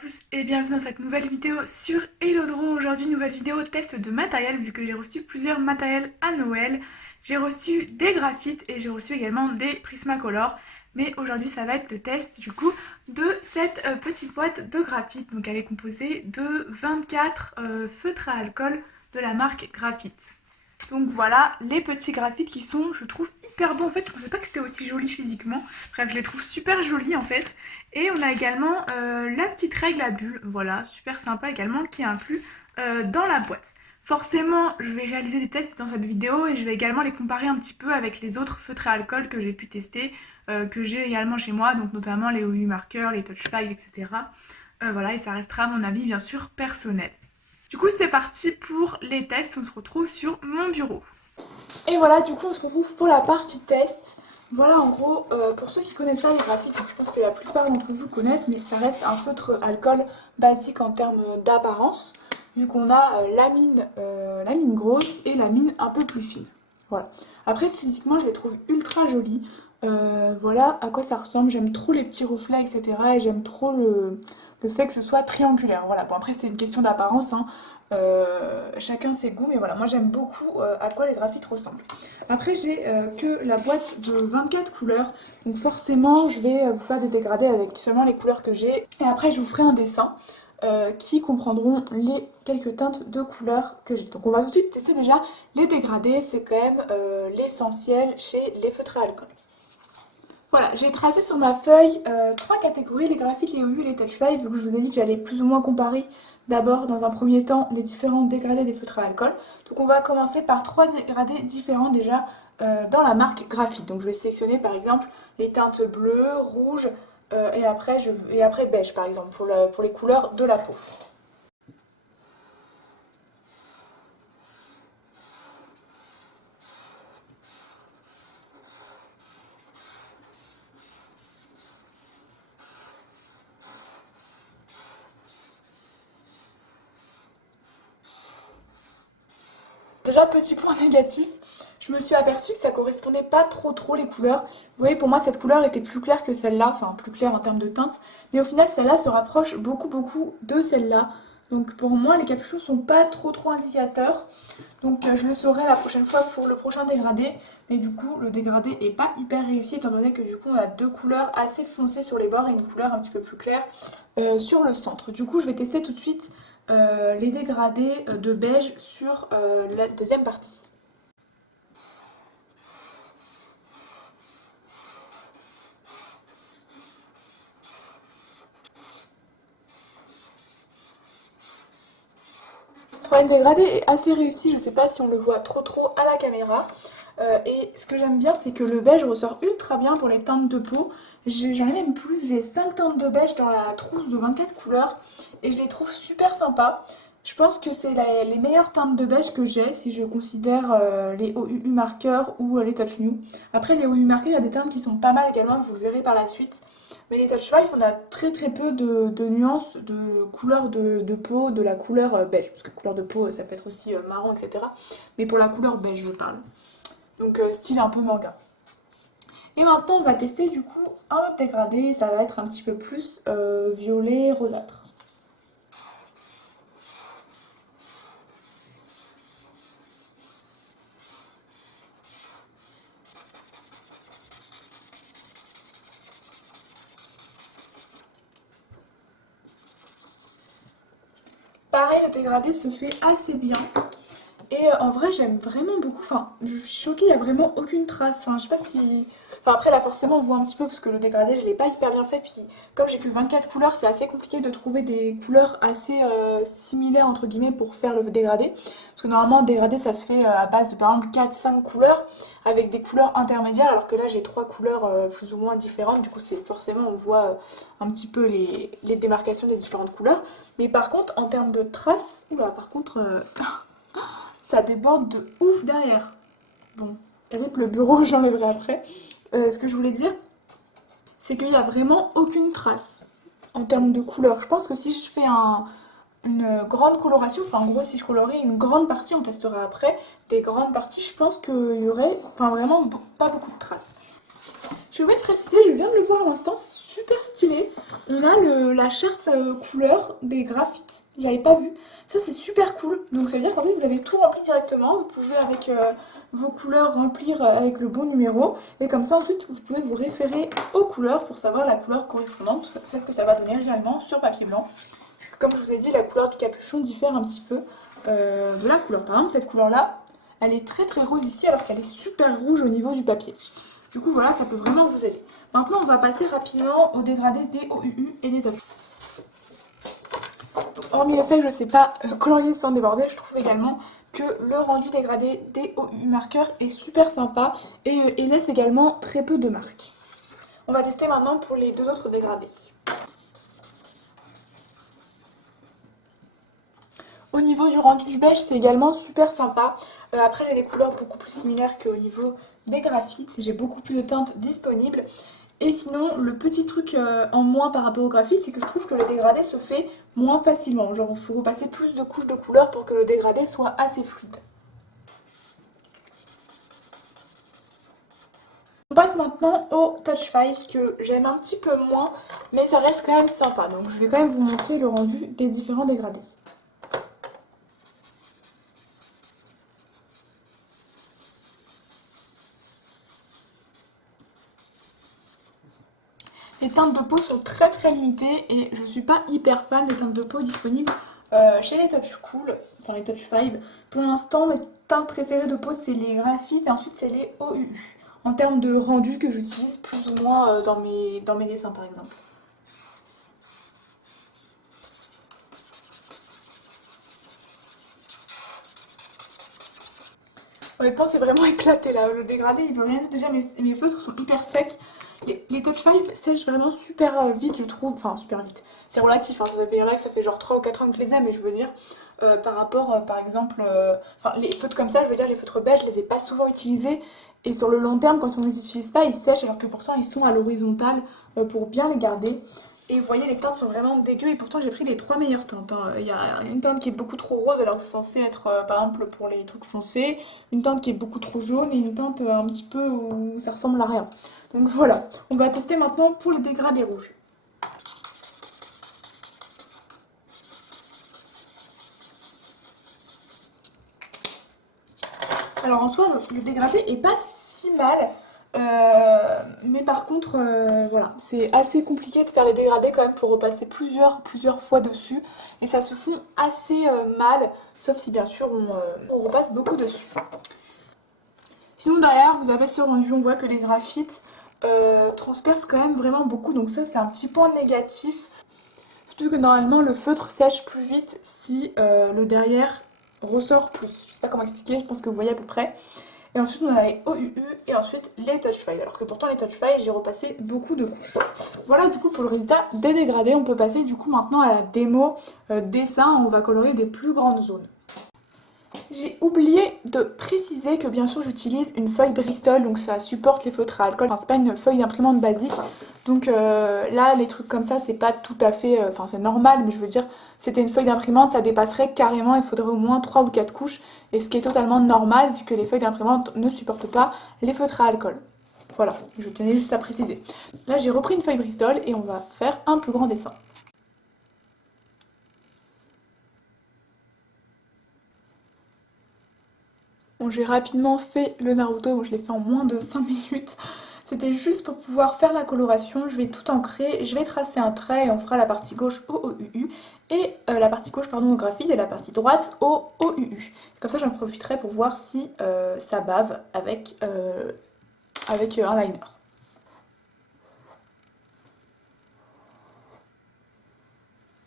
tous et bienvenue dans cette nouvelle vidéo sur Hello. Aujourd'hui, nouvelle vidéo test de matériel vu que j'ai reçu plusieurs matériels à Noël. J'ai reçu des graphites et j'ai reçu également des Prismacolor. Mais aujourd'hui, ça va être le test du coup de cette petite boîte de graphite. Donc elle est composée de 24 feutres à alcool de la marque Graphite. Donc voilà les petits graphites qui sont, je trouve, hyper beaux. En fait, je pensais pas que c'était aussi joli physiquement. Bref, je les trouve super jolis en fait. Et on a également la petite règle à bulles, voilà, super sympa également, qui est inclus dans la boîte. Forcément, je vais réaliser des tests dans cette vidéo et je vais également les comparer un petit peu avec les autres feutres à alcool que j'ai pu tester, que j'ai également chez moi, donc notamment les OU marqueurs, les touch files, etc. Voilà, et ça restera à mon avis bien sûr personnel. Du coup, c'est parti pour les tests, on se retrouve sur mon bureau. Et voilà, du coup, on se retrouve pour la partie test. Voilà, en gros, pour ceux qui connaissent pas les graphites, donc je pense que la plupart d'entre vous connaissent, mais ça reste un feutre alcool basique en termes d'apparence, vu qu'on a la mine grosse et la mine un peu plus fine. Voilà. Après, physiquement, je les trouve ultra jolies. Voilà à quoi ça ressemble. J'aime trop les petits reflets, etc. Et j'aime trop le fait que ce soit triangulaire. Voilà, bon, après, c'est une question d'apparence, hein. Chacun ses goûts, mais voilà, moi j'aime beaucoup à quoi les graphites ressemblent. Après, j'ai que la boîte de 24 couleurs, donc forcément, je vais vous faire des dégradés avec seulement les couleurs que j'ai. Et après, je vous ferai un dessin qui comprendront les quelques teintes de couleurs que j'ai. Donc, on va tout de suite tester déjà les dégradés, c'est quand même l'essentiel chez les feutres à alcool. Voilà, j'ai tracé sur ma feuille trois catégories, les graphites, les OU et les touch files, vu que je vous ai dit que j'allais plus ou moins comparer d'abord dans un premier temps les différents dégradés des feutres à alcool. Donc on va commencer par trois dégradés différents déjà dans la marque Graphite. Donc je vais sélectionner par exemple les teintes bleues, rouges et après beige par exemple pour les couleurs de la peau. Déjà, petit point négatif, je me suis aperçue que ça correspondait pas trop les couleurs. Vous voyez, pour moi, cette couleur était plus claire que celle-là, enfin plus claire en termes de teinte. Mais au final, celle-là se rapproche beaucoup de celle-là. Donc pour moi, les capuchons sont pas trop indicateurs. Donc je le saurai la prochaine fois pour le prochain dégradé. Mais du coup, le dégradé est pas hyper réussi étant donné que du coup, on a deux couleurs assez foncées sur les bords et une couleur un petit peu plus claire sur le centre. Du coup, je vais tester tout de suite les dégradés de beige sur la deuxième partie. Troisième dégradé est assez réussi, je sais pas si on le voit trop à la caméra. Et ce que j'aime bien, c'est que le beige ressort ultra bien pour les teintes de peau. J'en ai même plus, j'ai 5 teintes de beige dans la trousse de 24 couleurs et je les trouve super sympas. Je pense que c'est les meilleures teintes de beige que j'ai si je considère les OUU marqueurs ou les Touch New. Après les OUU marqueurs, il y a des teintes qui sont pas mal également, vous le verrez par la suite. Mais les Touch Five, on a très peu de nuances de couleur de peau, de la couleur beige. Parce que couleur de peau, ça peut être aussi marron, etc. Mais pour la couleur beige, je parle. Donc style un peu manga. Et maintenant, on va tester du coup un autre dégradé. Ça va être un petit peu plus violet rosâtre. Pareil, le dégradé se fait assez bien. Et en vrai, j'aime vraiment beaucoup. Enfin, je suis choquée, il n'y a vraiment aucune trace. Enfin, je sais pas si. Enfin, après, là, forcément, on voit un petit peu parce que le dégradé, je l'ai pas hyper bien fait. Puis, comme j'ai que 24 couleurs, c'est assez compliqué de trouver des couleurs assez similaires, entre guillemets, pour faire le dégradé. Parce que normalement, le dégradé, ça se fait à base de, par exemple, 4-5 couleurs avec des couleurs intermédiaires. Alors que là, j'ai 3 couleurs plus ou moins différentes. Du coup, c'est forcément, on voit un petit peu les démarcations des différentes couleurs. Mais par contre, en termes de traces. Oula, par contre. Ça déborde de ouf derrière. Bon, avec le bureau, j'enlèverai après. Ce que je voulais dire, c'est qu'il n'y a vraiment aucune trace en termes de couleur. Je pense que si je fais une grande coloration, enfin en gros si je colorie une grande partie, on testera après, des grandes parties, je pense qu'il y aurait enfin, vraiment pas beaucoup de traces. Je vais te préciser, je viens de le voir à l'instant, c'est super stylé. On a la charte couleur des graphites, j'avais pas vu. Ça c'est super cool, donc ça veut dire qu'en fait vous avez tout rempli directement. Vous pouvez avec vos couleurs remplir avec le bon numéro. Et comme ça ensuite vous pouvez vous référer aux couleurs pour savoir la couleur correspondante, celle que ça va donner réellement sur papier blanc. Comme je vous ai dit, la couleur du capuchon diffère un petit peu de la couleur. Par exemple cette couleur là, elle est très très rose ici alors qu'elle est super rouge au niveau du papier. Du coup, voilà, ça peut vraiment vous aider. Maintenant, on va passer rapidement au dégradé des OUU et des touch. Hormis le fait que je ne sais pas colorier sans déborder, je trouve également que le rendu dégradé des OUU marqueurs est super sympa et laisse également très peu de marques. On va tester maintenant pour les deux autres dégradés. Au niveau du rendu du beige, c'est également super sympa. Après, j'ai des couleurs beaucoup plus similaires qu'au niveau des graphites. J'ai beaucoup plus de teintes disponibles. Et sinon, le petit truc en moins par rapport au graphite, c'est que je trouve que le dégradé se fait moins facilement. Genre, il faut repasser plus de couches de couleurs pour que le dégradé soit assez fluide. On passe maintenant au Touch 5 que j'aime un petit peu moins, mais ça reste quand même sympa. Donc, je vais quand même vous montrer le rendu des différents dégradés. Les teintes de peau sont très très limitées et je suis pas hyper fan des teintes de peau disponibles chez les Touch Cool, enfin les Touch 5. Pour l'instant, mes teintes préférées de peau c'est les graphites et ensuite c'est les OUU. En termes de rendu que j'utilise plus ou moins dans mes dessins par exemple. Honnêtement, c'est vraiment éclaté là. Le dégradé, il veut rien dire. Déjà, mes feutres sont hyper secs. Les Touch 5 sèchent vraiment super vite, je trouve. Enfin, super vite. C'est relatif. Hein. Il y en a que ça fait genre 3 ou 4 ans que je les ai, mais je veux dire, par rapport, par exemple. Enfin, les feutres comme ça, je veux dire, les feutres beiges, je les ai pas souvent utilisés. Et sur le long terme, quand on les utilise pas, ils sèchent alors que pourtant ils sont à l'horizontale pour bien les garder. Et vous voyez, les teintes sont vraiment dégueu et pourtant j'ai pris les trois meilleures teintes. Hein. Il y a une teinte qui est beaucoup trop rose alors que c'est censé être par exemple pour les trucs foncés, une teinte qui est beaucoup trop jaune et une teinte un petit peu où ça ressemble à rien. Donc voilà, on va tester maintenant pour les dégradés rouges. Alors en soi, le dégradé est pas si mal. Mais par contre, voilà, c'est assez compliqué de faire les dégradés quand même pour repasser plusieurs fois dessus. Et ça se fond assez mal, sauf si bien sûr on repasse beaucoup dessus. Sinon derrière, vous avez ce rendu, on voit que les graphites transpercent quand même vraiment beaucoup. Donc ça, c'est un petit point négatif. Surtout que normalement, le feutre sèche plus vite si le derrière ressort plus. Je sais pas comment expliquer, je pense que vous voyez à peu près. Et ensuite on a les OUU et ensuite les Touch 5. Alors que pourtant les Touch 5 j'ai repassé beaucoup de couches. Voilà du coup pour le résultat des dégradés. On peut passer du coup maintenant à la démo dessin. On va colorier des plus grandes zones. J'ai oublié de préciser que bien sûr j'utilise une feuille Bristol, donc ça supporte les feutres à alcool. Enfin c'est pas une feuille d'imprimante basique, donc là les trucs comme ça c'est pas tout à fait, enfin c'est normal, mais je veux dire c'était une feuille d'imprimante, ça dépasserait carrément, il faudrait au moins 3 ou 4 couches, et ce qui est totalement normal vu que les feuilles d'imprimante ne supportent pas les feutres à alcool. Voilà, je tenais juste à préciser. Là j'ai repris une feuille Bristol et on va faire un plus grand dessin. Bon, j'ai rapidement fait le Naruto, je l'ai fait en moins de 5 minutes. C'était juste pour pouvoir faire la coloration. Je vais tout ancrer, je vais tracer un trait et on fera la partie gauche au OUU et la partie gauche pardon, au graphite et la partie droite au OUU. Comme ça j'en profiterai pour voir si ça bave avec un liner.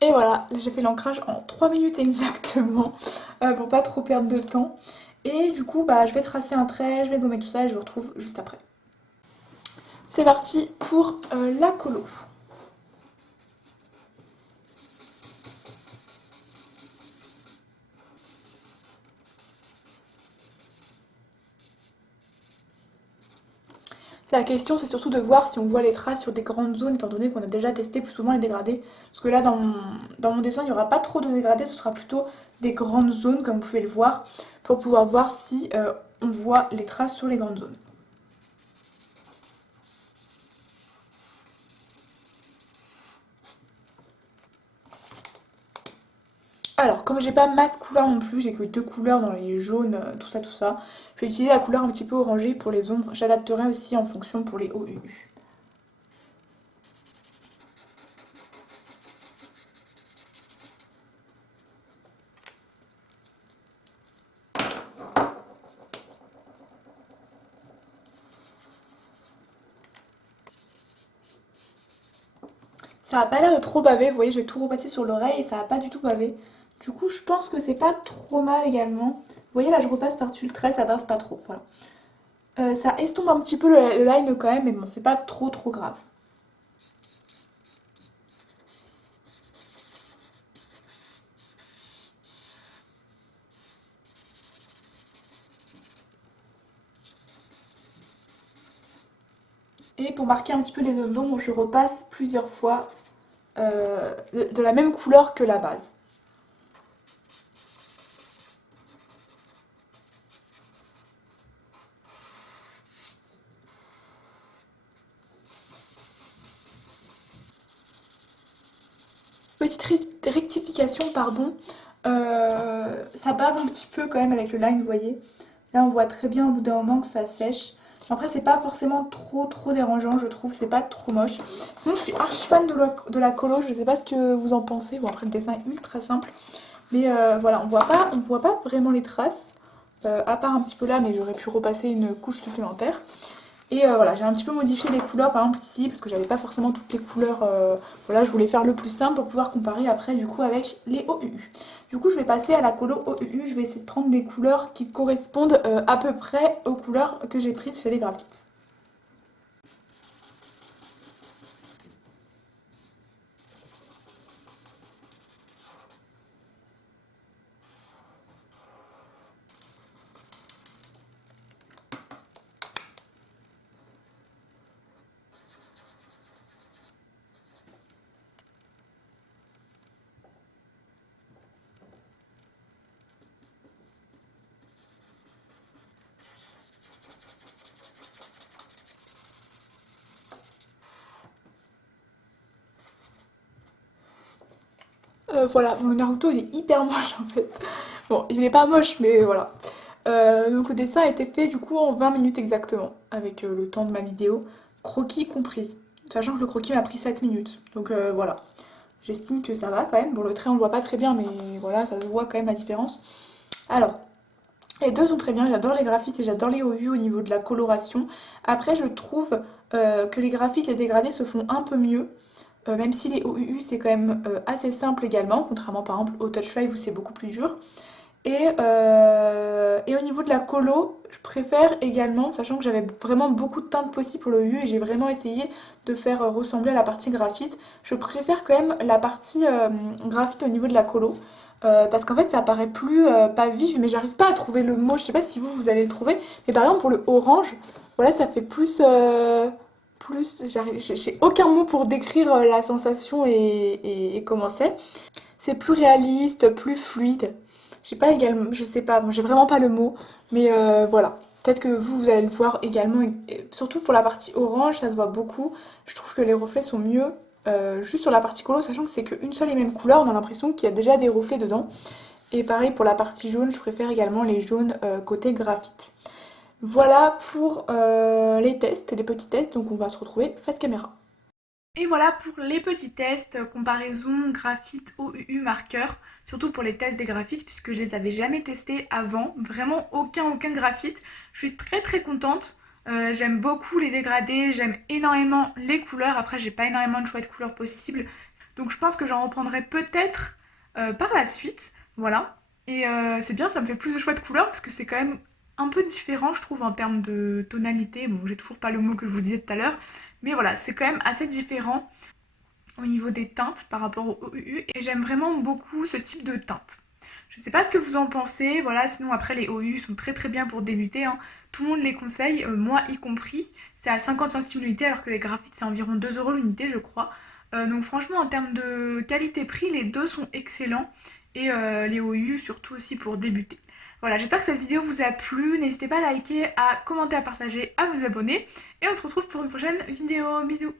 Et voilà, j'ai fait l'ancrage en 3 minutes exactement pour pas trop perdre de temps. Et du coup, bah, je vais tracer un trait, je vais gommer tout ça et je vous retrouve juste après. C'est parti pour la colo. La question c'est surtout de voir si on voit les traces sur des grandes zones étant donné qu'on a déjà testé plus souvent les dégradés. Parce que là dans mon dessin il n'y aura pas trop de dégradés, ce sera plutôt des grandes zones comme vous pouvez le voir pour pouvoir voir si on voit les traces sur les grandes zones. Alors, comme j'ai pas masse couleur non plus, j'ai que deux couleurs dans les jaunes, tout ça, tout ça. Je vais utiliser la couleur un petit peu orangée pour les ombres. J'adapterai aussi en fonction pour les OUU. Ça a pas l'air de trop baver, vous voyez, j'ai tout repassé sur l'oreille et ça a pas du tout bavé. Du coup, je pense que c'est pas trop mal également. Vous voyez, là, je repasse par-dessus le trait, ça bave pas trop, voilà. Ça estompe un petit peu le line quand même, mais bon, c'est pas trop trop grave. Et pour marquer un petit peu les zones d'ombre, je repasse plusieurs fois de la même couleur que la base. Petite rectification, pardon. Ça bave un petit peu quand même avec le line, vous voyez. Là, on voit très bien au bout d'un moment que ça sèche. Après, c'est pas forcément trop trop dérangeant, je trouve. C'est pas trop moche. Sinon, je suis archi fan de la colo. Je sais pas ce que vous en pensez. Bon, après, le dessin est ultra simple. Mais voilà, on voit pas vraiment les traces. À part un petit peu là, mais j'aurais pu repasser une couche supplémentaire. Et voilà, j'ai un petit peu modifié les couleurs par exemple ici parce que j'avais pas forcément toutes les couleurs. Voilà, je voulais faire le plus simple pour pouvoir comparer après du coup avec les OUU. Du coup, je vais passer à la colo OUU. Je vais essayer de prendre des couleurs qui correspondent à peu près aux couleurs que j'ai prises chez les graphites. Voilà, mon Naruto il est hyper moche en fait. Bon, il est pas moche, mais voilà. Donc le dessin a été fait du coup en 20 minutes exactement, avec le temps de ma vidéo, croquis compris. Sachant que le croquis m'a pris 7 minutes. Donc voilà, j'estime que ça va quand même. Bon, le trait on le voit pas très bien, mais voilà, ça se voit quand même la différence. Alors, les deux sont très bien, j'adore les graphites et j'adore les OU au niveau de la coloration. Après, je trouve que les graphites, les dégradés se font un peu mieux. Même si les OUU c'est quand même assez simple également, contrairement par exemple au Touch 5 où c'est beaucoup plus dur. Et au niveau de la colo, je préfère également, sachant que j'avais vraiment beaucoup de teintes possibles pour le OUU et j'ai vraiment essayé de faire ressembler à la partie graphite, je préfère quand même la partie graphite au niveau de la colo. Parce qu'en fait ça paraît plus pas vif, mais j'arrive pas à trouver le mot, je sais pas si vous allez le trouver, mais par exemple pour le orange, voilà, ça fait plus, j'ai aucun mot pour décrire la sensation et comment c'est. C'est plus réaliste, plus fluide. J'ai pas également, je sais pas, moi j'ai vraiment pas le mot, mais voilà. Peut-être que vous allez le voir également, et surtout pour la partie orange, ça se voit beaucoup. Je trouve que les reflets sont mieux juste sur la partie colo, sachant que c'est qu'une seule et même couleur, on a l'impression qu'il y a déjà des reflets dedans. Et pareil pour la partie jaune, je préfère également les jaunes côté graphite. Voilà pour les tests, les petits tests, donc on va se retrouver face caméra. Et voilà pour les petits tests, comparaison graphite OUU marqueur, surtout pour les tests des graphites puisque je les avais jamais testés avant, vraiment aucun graphite. Je suis très très contente, j'aime beaucoup les dégradés, j'aime énormément les couleurs, après j'ai pas énormément de choix de couleurs possibles, donc je pense que j'en reprendrai peut-être par la suite, voilà. Et c'est bien, ça me fait plus de choix de couleurs parce que c'est quand même un peu différent je trouve en termes de tonalité, bon j'ai toujours pas le mot que je vous disais tout à l'heure, mais voilà, c'est quand même assez différent au niveau des teintes par rapport au OUU et j'aime vraiment beaucoup ce type de teinte. Je sais pas ce que vous en pensez, voilà, sinon après les OU sont très très bien pour débuter, hein. Tout le monde les conseille, moi y compris. C'est à 50 centimes l'unité alors que les graphites c'est environ 2 euros l'unité je crois. Donc franchement en termes de qualité-prix, les deux sont excellents et les OU surtout aussi pour débuter. Voilà, j'espère que cette vidéo vous a plu, n'hésitez pas à liker, à commenter, à partager, à vous abonner et on se retrouve pour une prochaine vidéo. Bisous.